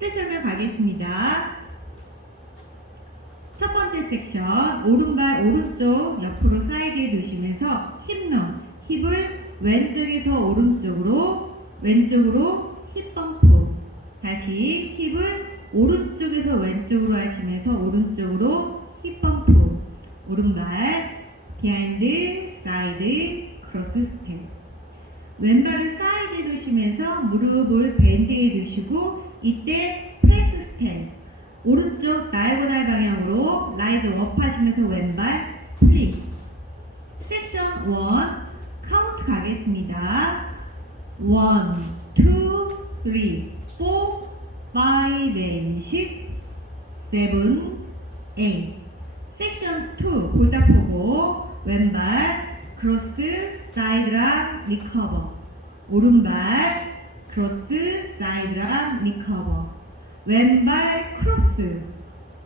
스탯 설명 가겠습니다. 첫 번째 섹션 오른발 오른쪽 옆으로 사이드에 두시면서 힙런 힙을 왼쪽에서 오른쪽으로 왼쪽으로 힙 펌프 다시 힙을 오른쪽에서 왼쪽으로 하시면서 오른쪽으로 힙 펌프 오른발 비하인드 사이드 크로스 스텝. 왼발을 사이드에 두시면서 무릎을 밴드에 두시고 이때 프레스 스텝 오른쪽 다이고날 방향으로 라이즈 업 하시면서 왼발 플립 섹션 1 카운트 가겠습니다. 1, 2, 3, 4, 5 and 6 7, 8 섹션 2 골다포고 왼발 크로스 사이드락 리커버. 오른발 크로스 사이드락 리커버 왼발 크로스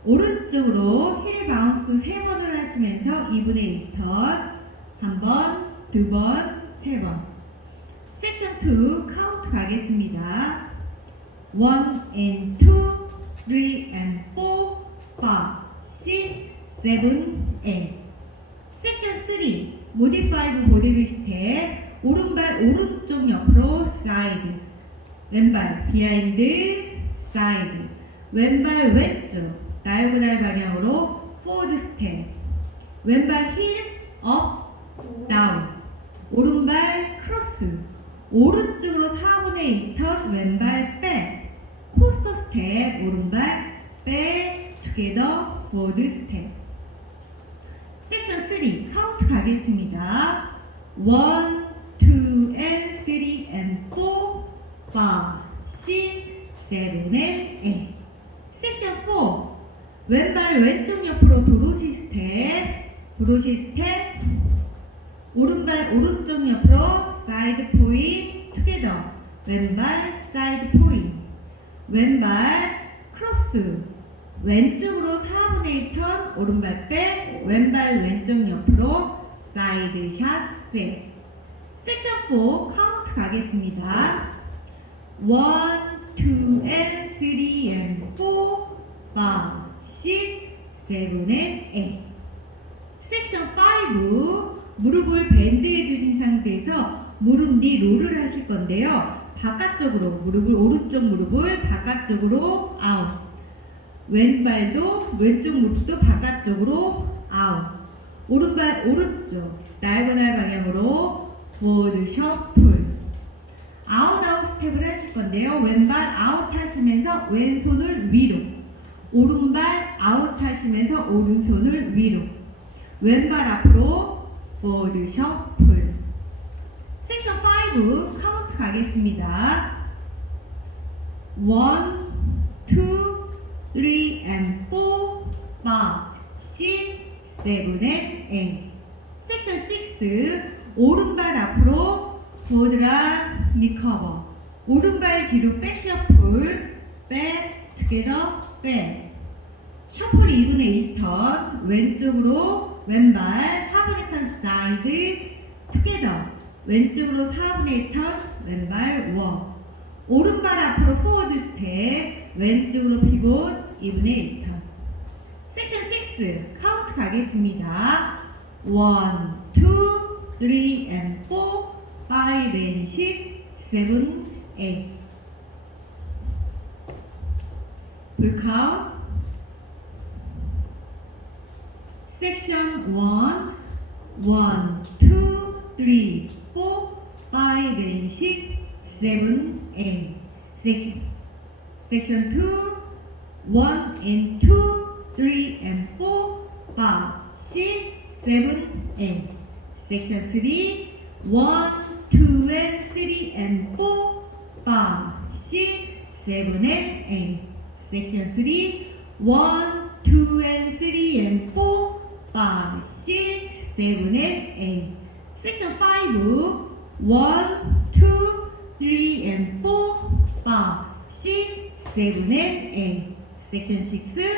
오른쪽으로 힐 바운스 세 번을 하시면서 2분의 1턴 한 번, 두 번, 세 번. 섹션 2 카운트 가겠습니다. 1 and 2, 3 and 4, 5, 6, 7, 8. 섹션 3 모디파이브 보디빌 스텝 오른발 오른쪽 옆으로 사이드 왼발 비하인드 사이드. 왼발 왼쪽 다이고날 방향으로 포워드 스텝. 왼발 힐 업 다운. 오른발 크로스. 오른쪽으로 4분의 2턴 왼발 백. 코스터 스텝 오른발 백 투게더 포워드 스텝 섹션 3 카운트 가겠습니다. 1, 2 and 3 and 4 5, 6, 7 and 8 섹션 4 왼발 왼쪽 옆으로 도로시 스텝 도로시 스텝. 오른발 오른쪽 옆으로 사이드 포인 투게더 왼발 사이드 포인 왼발 크로스 왼쪽으로 4분의 1턴 오른발 백 왼발 왼쪽 옆으로 사이드 샷 셋. 섹션 4 카운트 가겠습니다 1, 2 and 3 and 4 5, 6, 7 and 8 섹션 5 무릎을 밴드해 주신 상태에서 무릎 뒤 롤을 하실 건데요. 바깥쪽으로 무릎을 오른쪽 무릎을 바깥쪽으로 아웃. 왼발도 왼쪽 무릎도 바깥쪽으로 아웃. 오른발 오른쪽 다이고날 방향으로 보드 셔플 스텝을 하실 건데요. 왼발 아웃 하시면서 왼손을 위로. 오른발 아웃 하시면서 오른손을 위로. 왼발 앞으로 보드 셔플 섹션 5 카운트 가겠습니다. 1, 2, 3 and 4, 5, 6, 7 and 8. 섹션 6 오른발 앞으로 보드라 리커버 오른발 뒤로 백 셔플 백 투게더 백. 셔플 2분의 2턴 왼쪽으로 왼발 4분의 턴 사이드 투게더 왼쪽으로 4분의 1턴 왼발 워 오른발 앞으로 포워드 스텝 왼쪽으로 피봇 2분의 1턴. 섹션 6 카운트 가겠습니다. 1, 2, 3 and 4 5 and 6 7, 8 불카운트 섹션 1 1, 2, 3, 4 5 and 6 7, 8 섹션 Section 2, 1 and 2, 3 and 4, 5, 6, 7, 8. Section 3, 1, 2 and 3 and 4, 5, 6, 7 and 8. Section 3, 1, 2 and 3 and 4, 5, 6, 7 and 8. Section 5, 1, 2, 3 and 4, 5, 6, 7 and 8. Section 6,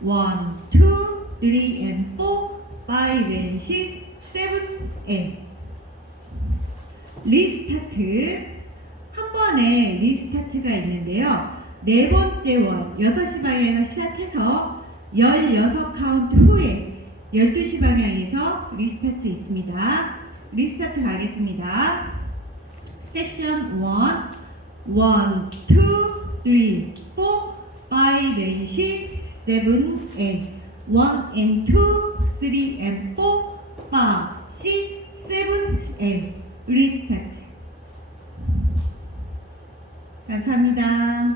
1, 2, 3 and 4, 5 and 6, 7, 8. 리스타트. 한 번에 리스타트가 있는데요. 네 번째 원 6시 방향에서 시작해서 16카운트 후에 12시 방향에서 리스타트 있습니다. 리스타트 가겠습니다. 섹션 1 1, 2, 3, 4, 5 and 6, 7, 8 1 and 2, 3 and 4, 5, 6, 7, 8 감사합니다.